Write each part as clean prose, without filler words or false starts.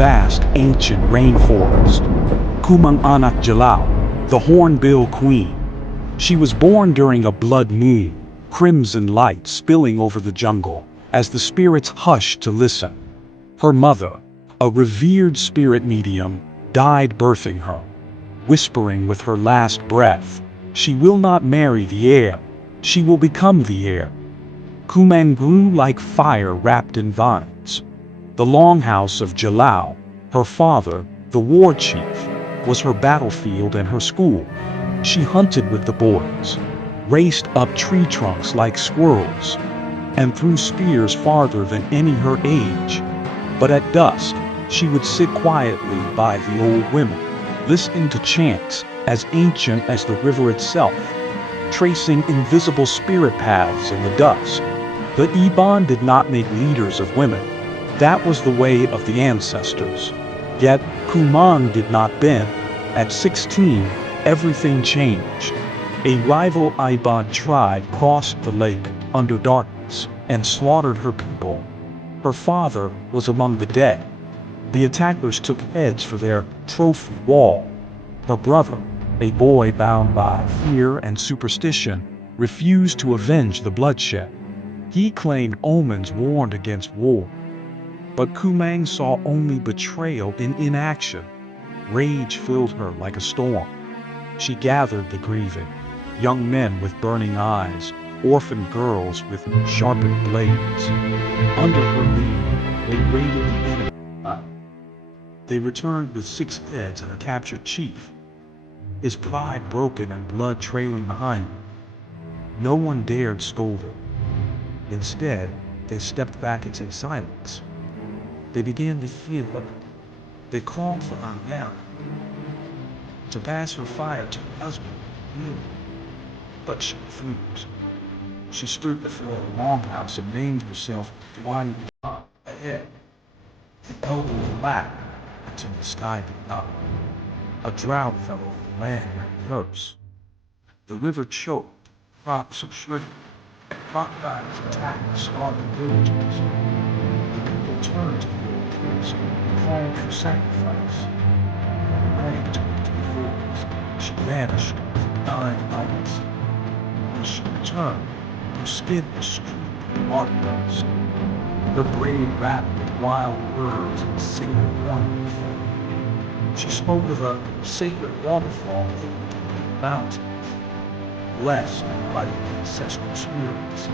vast, ancient rainforest. Kumang Anak Jalao, the Hornbill Queen. She was born during a blood moon, crimson light spilling over the jungle as the spirits hushed to listen. Her mother, a revered spirit medium, died birthing her, whispering with her last breath, "She will not marry the heir, she will become the heir." Kumang grew like fire wrapped in vines. The longhouse of Jalao, her father, the war chief, was her battlefield and her school. She hunted with the boys, raced up tree trunks like squirrels, and threw spears farther than any her age. But at dusk, she would sit quietly by the old women, listening to chants as ancient as the river itself, tracing invisible spirit paths in the dusk. The Iban did not make leaders of women. That was the way of the ancestors. Yet, Kumang did not bend. At 16, everything changed. A rival Iban tribe crossed the lake under darkness and slaughtered her people. Her father was among the dead. The attackers took heads for their trophy wall. Her brother, a boy bound by fear and superstition, refused to avenge the bloodshed. He claimed omens warned against war. But Kumang saw only betrayal in inaction. Rage filled her like a storm. She gathered the grieving, young men with burning eyes, orphan girls with sharpened blades. Under her lead, they raided the enemy. They returned with 6 heads and a captured chief, his pride broken and blood trailing behind him. No one dared scold her. Instead, they stepped back into silence. They began to feel her. They called for Angel to pass her fire to her husband, but she refused. She stood before a longhouse and named herself one ahead. The elbow laughed until the sky did not. A drought fell over the land and herbs. The river choked, crops were shriveled, crocodiles attacked and slaughtered villagers. The people turned to the altars and called for sacrifice. Rage went to the forest. She vanished for 9 months. When she returned, her skin was streaked with markings. Her brain wrapped with wild words and sacred wonders. She spoke of a sacred waterfall in the mountain, blessed by the ancestral spirits.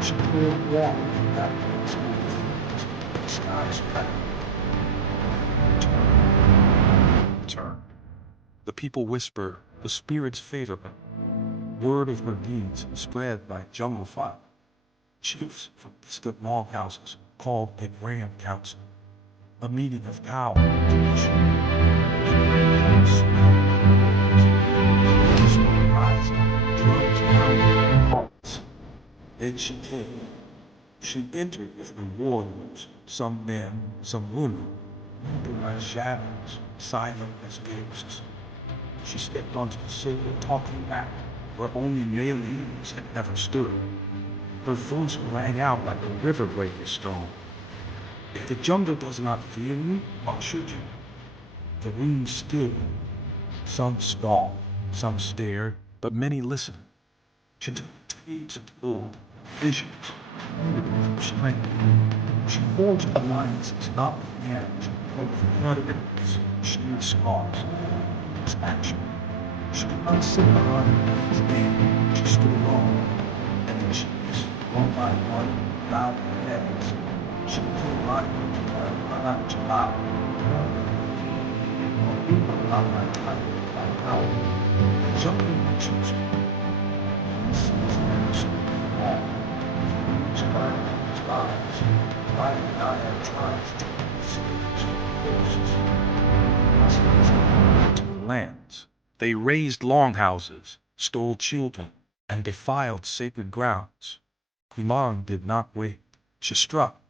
She poured water from that place into the sky's path. Turn. The people whisper, the spirits favor her. Word of her deeds spread like jungle fire. Chiefs from distant log houses called a grand council, a meeting of power and tradition. Then she came. She entered with her warriors, some men, some women, moving like shadows, silent as ghosts. She stepped onto the sacred talking mat, where only male leaders had ever stood. Her voice rang out like a river breaker storm. If the jungle does not fear you, why should you? The room stilled. Some stalked, some stared, but many listened. She took tapes of gold, visions, strength. She forged alliances not with hands, but with evidence, sheer scars. Its action. She could not sit behind his name. She stood alone, and the chiefs, one by one, bowed their heads. She became like Anak Jalao. Some people choose her. This is absolutely wrong. She cried his eyes. Why did I have tribes to to the lands? They raised longhouses, stole children, and defiled sacred grounds. Kumang did not wait. She struck.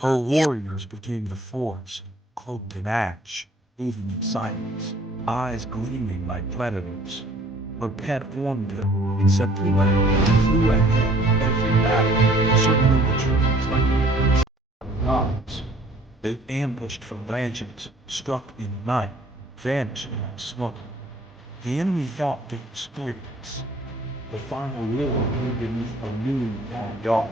Her warriors became the forest, cloaked in ash, moving in silence, eyes gleaming like predators. Her pet Hornbill, simply flew ahead every battle, circling the trees like gods. They ambushed from branches, struck in the night, vanished in smoke. The enemy thought they experienced the final war beneath a moon on dark.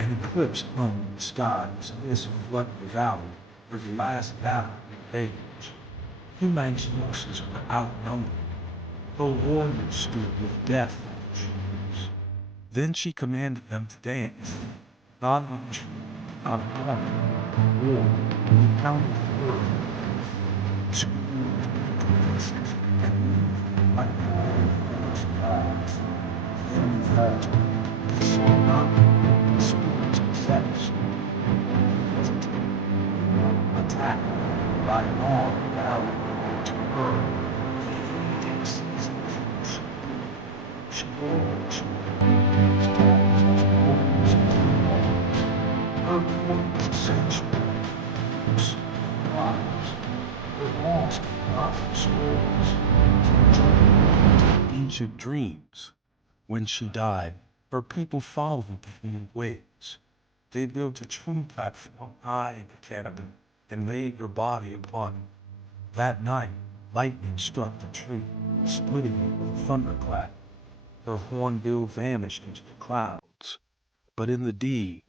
An eclipse hung in the skies as it flooded the valley for the last battle of the age. Humanity's forces were outnumbered. The warriors stood with death on their shoulders. Then she commanded them to dance, not on tree, not on war, we counted the word. And like from that, not spirits possessed, attacked by all down to her. She roars. Her voice sensual. Lies. Her lost ancient dreams. When she died, her people followed in ways. They built a true platform high in the canopy and laid her body upon it. That night, lightning struck the tree, splitting it with a thunderclap. Her hornbill vanished into the clouds. But in the deed,